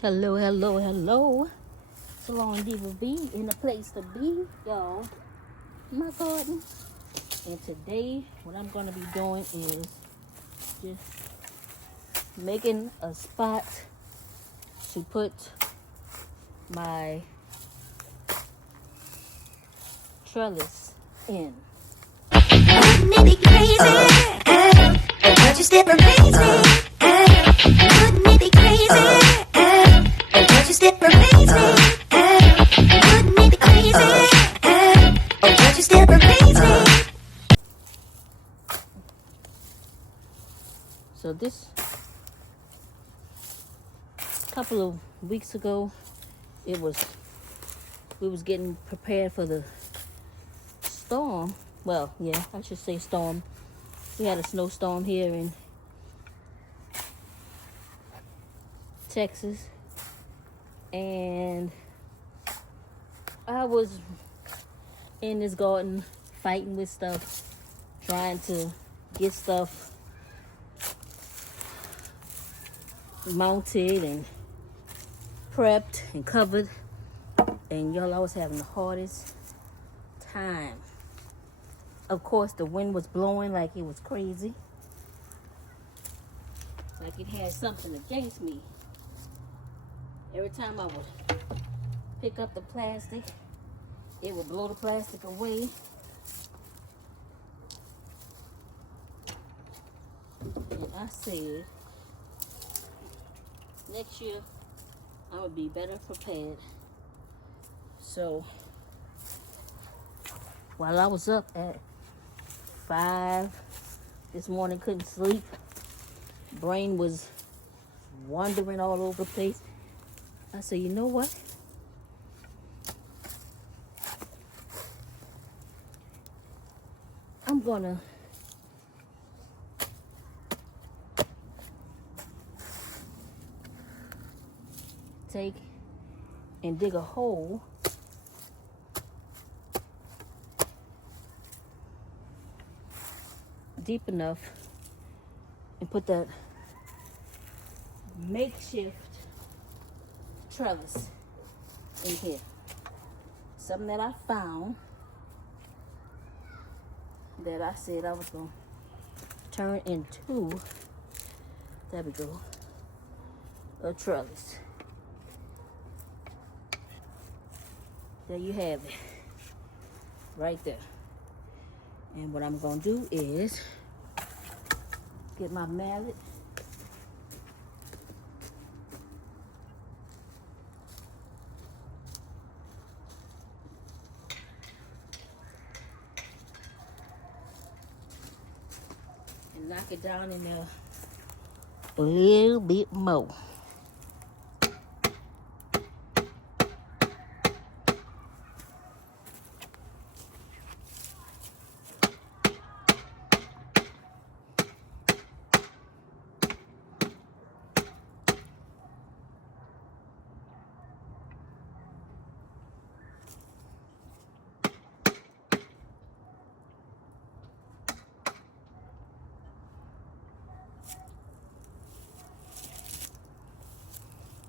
Hello, hello, hello. SalonDivaV in a place to be, y'all. My garden. And today, what I'm going to be doing is just making a spot to put my trellis in. Wouldn't it be crazy? Don't you step amazing? Wouldn't it be crazy? Don't you step amazing? Wouldn't it be crazy? Don't you step amazing? So this couple of weeks ago, we was getting prepared for the storm. Well, yeah, I should say storm. We had a snowstorm here in Texas, and I was in this garden fighting with stuff, trying to get stuff mounted and prepped and covered, and y'all, I was having the hardest time. Of course, the wind was blowing like it was crazy, like it had something against me. Every time I would pick up the plastic, it would blow the plastic away. And I said, next year, I would be better prepared. So, while I was up at 5 this morning, couldn't sleep. Brain was wandering all over the place. I said, you know what? I'm gonna take and dig a hole deep enough and put that makeshift trellis in here. Something that I found that I said I was gonna turn into, there we go, a trellis. There you have it, right there. And what I'm gonna do is get my mallet, and knock it down in there a little bit more.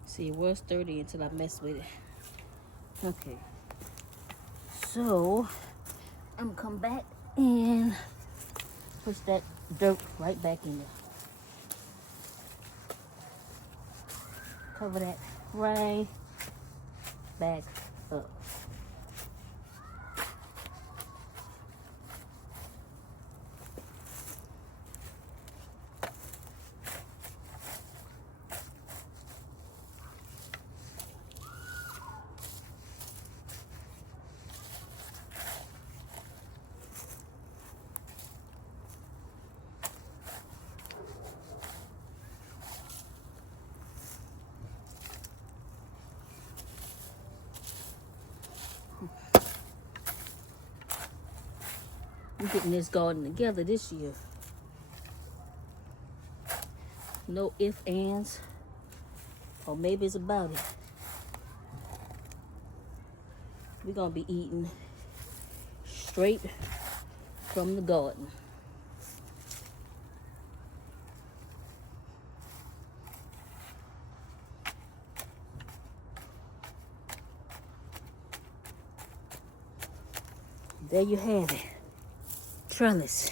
See, it was 30 until I messed with it. Okay. So, I'm gonna come back and push that dirt right back in there. Cover that right back up. I'm getting this garden together this year. No ifs, ands, or maybe it's about it. We're gonna be eating straight from the garden. There you have it. Trellis.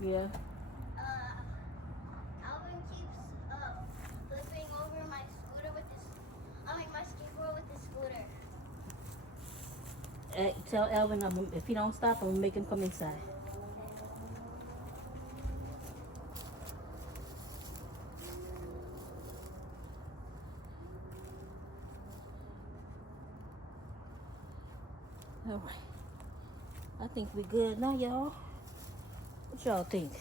Yeah. Alvin keeps flipping over my scooter with this. My skateboard with the scooter. Tell Alvin if he don't stop, I'm gonna make him come inside. All right. I think we good now, y'all. What y'all think?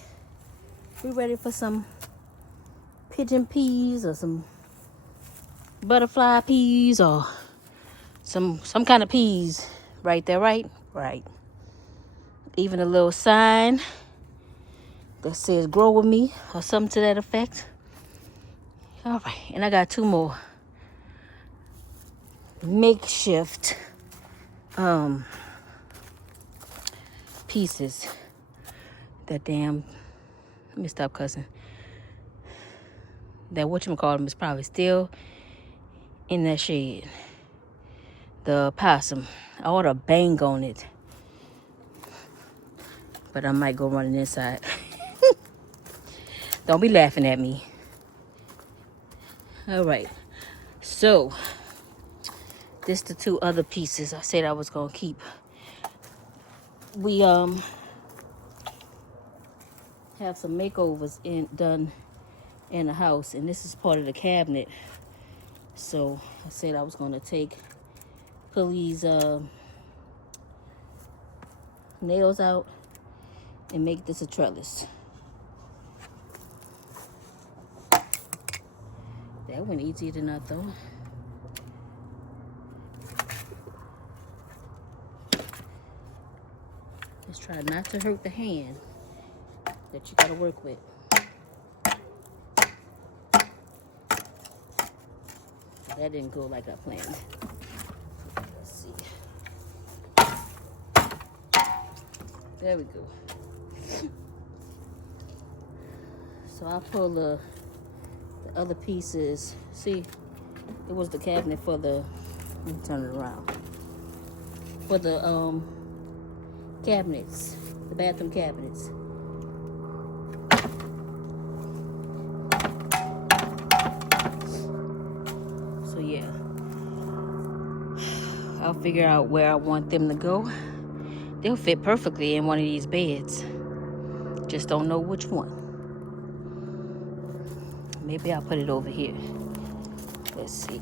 We ready for some pigeon peas or some butterfly peas or some kind of peas right there, right? Right. Even a little sign that says grow with me or something to that effect. All right, and I got two more makeshift pieces. That damn, let me stop cussing. That whatchamacallit is probably still in that shed. The possum. I ought to bang on it. But I might go running inside. Don't be laughing at me. All right. So, this the two other pieces I said I was gonna keep. We have some makeovers done in the house, and this is part of the cabinet. So I said I was gonna pull these nails out and make this a trellis. That went easier than I thought. Just try not to hurt the hand that you gotta work with. That didn't go like I planned. Let's see. There we go. So I pull the other pieces. See, it was the cabinet for the, let me turn it around. For the cabinets, the bathroom cabinets. So yeah, I'll figure out where I want them to go. They'll fit perfectly in one of these beds. Just don't know which one. Maybe I'll put it over here. Let's see.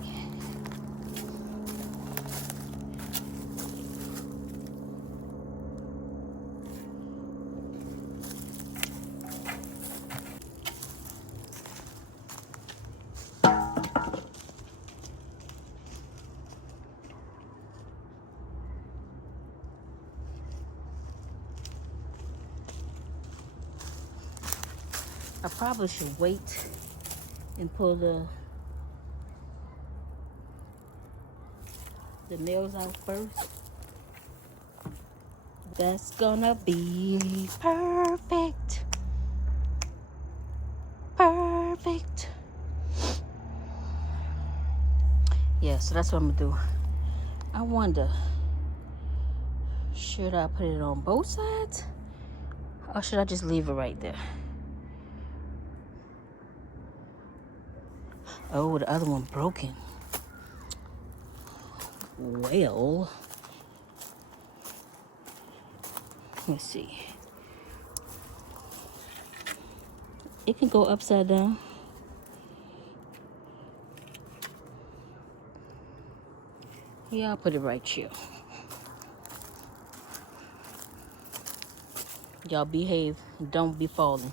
I probably should wait and pull the nails out first. That's gonna be perfect. Perfect. Yeah, so that's what I'm gonna do. I wonder, should I put it on both sides? Or should I just leave it right there? Oh, the other one broken. Well, let's see. It can go upside down. Yeah, I'll put it right here. Y'all behave. Don't be falling.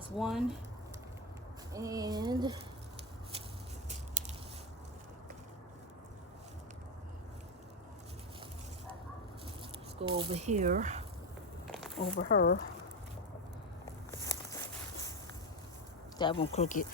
That's one. And let's go over here, over her. That one crooked.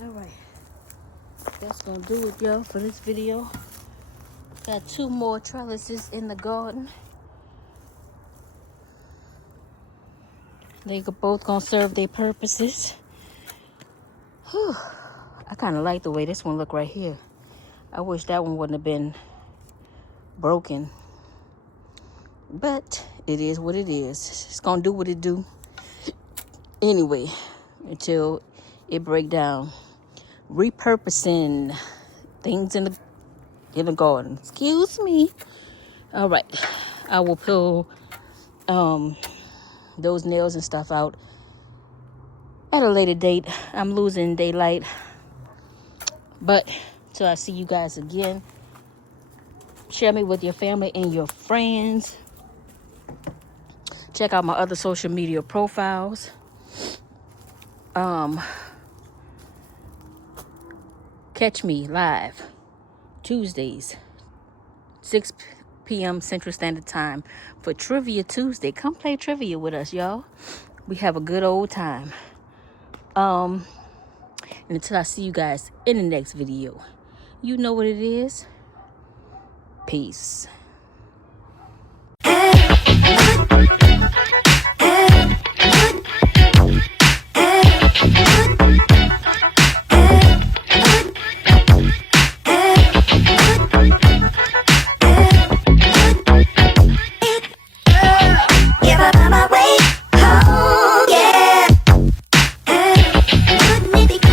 Alright, that's gonna do it, y'all, for this video. Got 2 more trellises in the garden. They both gonna serve their purposes. Whew. I kind of like the way this one look right here. I wish that one wouldn't have been broken. But it is what it is. It's gonna do what it do. Anyway, until it break down. Repurposing things in the garden. Excuse me. All right, I will pull those nails and stuff out at a later date. I'm losing daylight, but till I see you guys again, share me with your family and your friends. Check out my other social media profiles. Catch me live Tuesdays, 6 p.m. Central Standard Time for Trivia Tuesday. Come play trivia with us, y'all. We have a good old time. And until I see you guys in the next video, you know what it is. Peace.